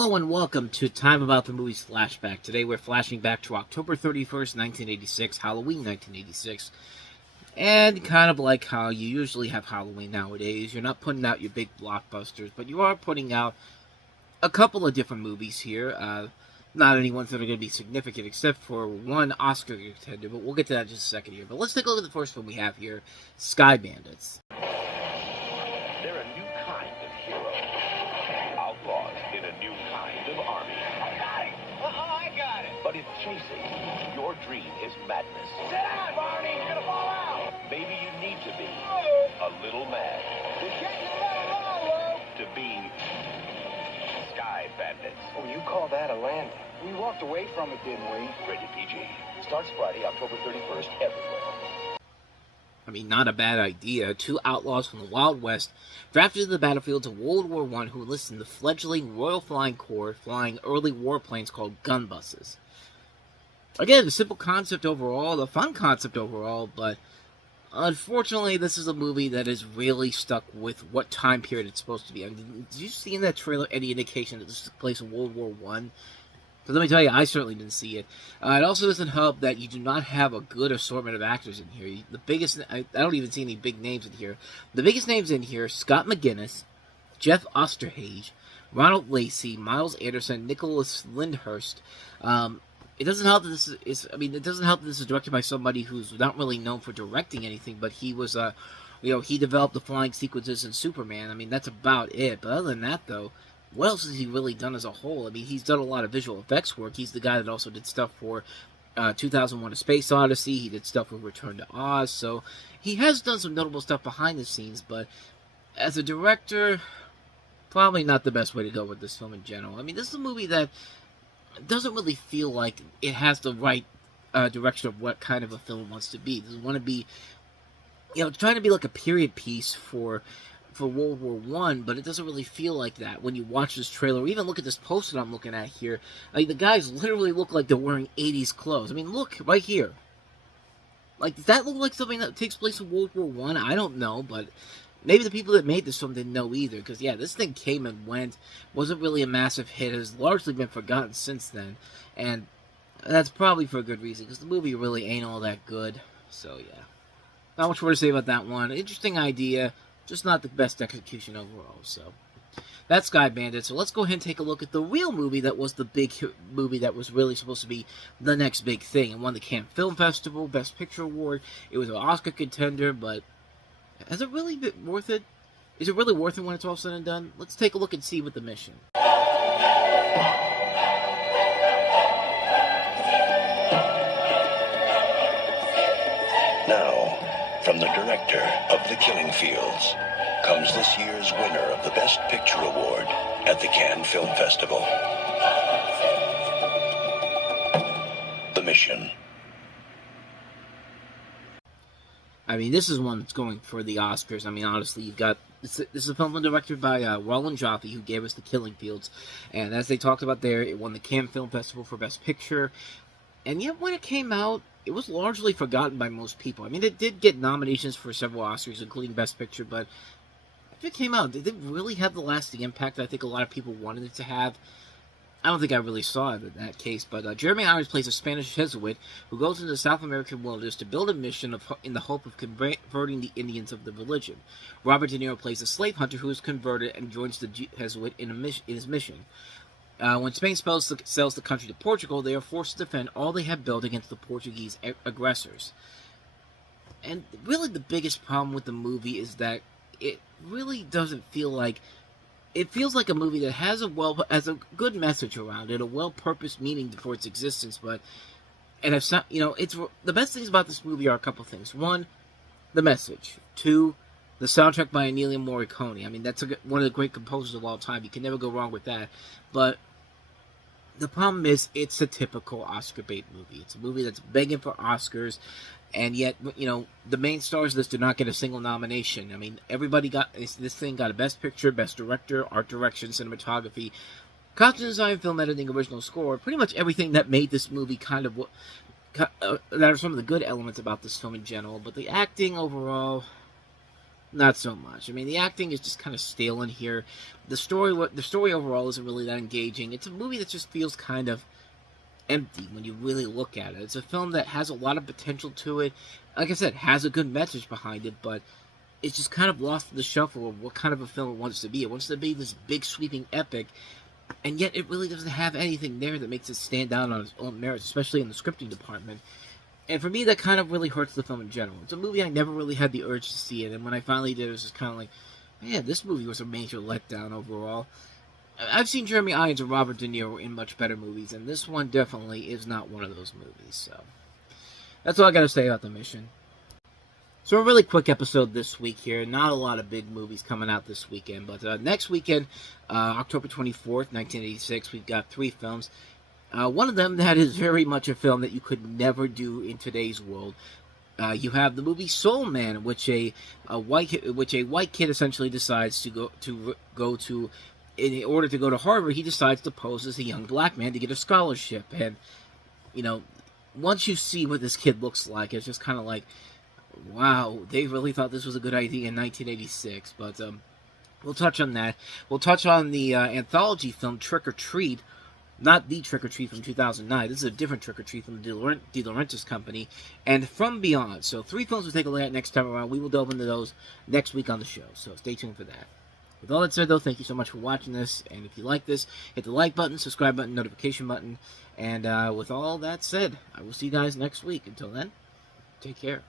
Hello and welcome to Time About the Movies Flashback. Today we're flashing back to October 31st, 1986, Halloween 1986. And kind of like how you usually have Halloween nowadays, you're not putting out your big blockbusters, but you are putting out a couple of different movies here. Not any ones that are going to be significant, except for one Oscar contender, but we'll get to that in just a second here. But let's take a look at the first one we have here, Sky Bandits. They're a new kind of hero. Outlaws in a new kind of army. I got it. But if chasing your dream is madness, Sit down, Barney. You're gonna fall out. maybe you need to be a little mad You're getting a little low. to be Sky Bandits. Oh, you call that a landing? We walked away from it, didn't we? Rated PG. Starts Friday, October 31st, everywhere. I mean, not a bad idea. Two outlaws from the Wild West drafted to the battlefields of World War I who enlisted in the fledgling Royal Flying Corps, flying early warplanes called gun buses. Again, the simple concept overall, the fun concept overall, but unfortunately, this is a movie that is really stuck with what time period it's supposed to be. I mean, did you see in that trailer any indication that this took place in World War I? Because let me tell you, I certainly didn't see it. It also doesn't help that you do not have a good assortment of actors in here. The biggest, I don't even see any big names in here. The biggest names in here, Scott McGinnis, Jeff Osterhage, Ronald Lacey, Miles Anderson, Nicholas Lyndhurst. It doesn't help that this is, it doesn't help that this is directed by somebody who's not really known for directing anything, but he was, he developed the flying sequences in Superman. I mean, that's about it. But other than that, though, what else has he really done as a whole? I mean, he's done a lot of visual effects work. He's the guy that also did stuff for 2001: A Space Odyssey. He did stuff for Return to Oz. So he has done some notable stuff behind the scenes, but as a director, probably not the best way to go with this film in general. I mean, this is a movie that doesn't really feel like it has the right direction of what kind of a film it wants to be. It doesn't want to be, trying to be like a period piece for World War I, but it doesn't really feel like that when you watch this trailer, or even look at this poster I'm looking at here. I mean, the guys literally look like they're wearing 80s clothes. I mean, look, right here. Like, does that look like something that takes place in World War I? I don't know, but maybe the people that made this film didn't know either, because, yeah, this thing came and went, wasn't really a massive hit, has largely been forgotten since then, and that's probably for a good reason, because the movie really ain't all that good, so, yeah. Not much more to say about that one. Interesting idea, just not the best execution overall, so. That's Sky Bandits, so let's go ahead and take a look at the real movie that was the big movie that was really supposed to be the next big thing. It won the Cannes Film Festival Best Picture Award. It was an Oscar contender, but has it really been worth it? Is it really worth it when it's all said and done? Let's take a look and see what the mission. Now, from the director of The Killing Fields, comes this year's winner of the Best Picture Award at the Cannes Film Festival. The Mission. I mean, this is one that's going for the Oscars. I mean, honestly, you've got... This is a film directed by Roland Joffe, who gave us The Killing Fields. And as they talked about there, it won the Cannes Film Festival for Best Picture. And yet, when it came out, it was largely forgotten by most people. I mean, it did get nominations for several Oscars, including Best Picture, but after it came out, did it really have the lasting impact that I think a lot of people wanted it to have? I don't think I really saw it in that case, but Jeremy Irons plays a Spanish Jesuit who goes into the South American wilderness to build a mission in the hope of converting the Indians of the religion. Robert De Niro plays a slave hunter who is converted and joins the Jesuit in his mission. When Spain sells the country to Portugal, they are forced to defend all they have built against the Portuguese aggressors. And really the biggest problem with the movie is that it really doesn't feel like... It feels like a movie that has a good message around it, a well-purposed meaning for its existence, but... And it's not, the best things about this movie are a couple things. One, the message. Two, the soundtrack by Ennio Morricone. I mean, that's one of the great composers of all time. You can never go wrong with that. But the problem is, it's a typical Oscar bait movie. It's a movie that's begging for Oscars, and yet, the main stars of this did not get a single nomination. I mean, everybody got, this thing got a Best Picture, Best Director, Art Direction, Cinematography, Costume Design, Film Editing, Original Score, pretty much everything that made this movie that are some of the good elements about this film in general, but the acting overall, Not so much. I mean, the acting is just kind of stale in here. The story overall isn't really that engaging. It's a movie that just feels kind of empty when you really look at it. It's a film that has a lot of potential to it. Like I said, has a good message behind it, but it's just kind of lost in the shuffle of what kind of a film it wants to be. It wants to be this big, sweeping epic, and yet it really doesn't have anything there that makes it stand out on its own merits, especially in the scripting department. And for me, that kind of really hurts the film in general. It's a movie I never really had the urge to see it, and when I finally did, it was just kind of like, man, this movie was a major letdown overall. I've seen Jeremy Irons and Robert De Niro in much better movies, and this one definitely is not one of those movies, so that's all I got to say about The Mission. So a really quick episode this week here. Not a lot of big movies coming out this weekend, but next weekend, October 24th, 1986, we've got 3 films. One of them that is very much a film that you could never do in today's world. You have the movie Soul Man, which a white kid essentially decides to go to. In order to go to Harvard, he decides to pose as a young black man to get a scholarship. And once you see what this kid looks like, it's just kind of like, wow, they really thought this was a good idea in 1986. But we'll touch on that. We'll touch on the anthology film Trick or Treat. Not the Trick or Treat from 2009. This is a different Trick or Treat from the Laurentis company. And From Beyond. So 3 films we'll take a look at next time around. We will delve into those next week on the show. So stay tuned for that. With all that said, though, thank you so much for watching this. And if you like this, hit the like button, subscribe button, notification button. And with all that said, I will see you guys next week. Until then, take care.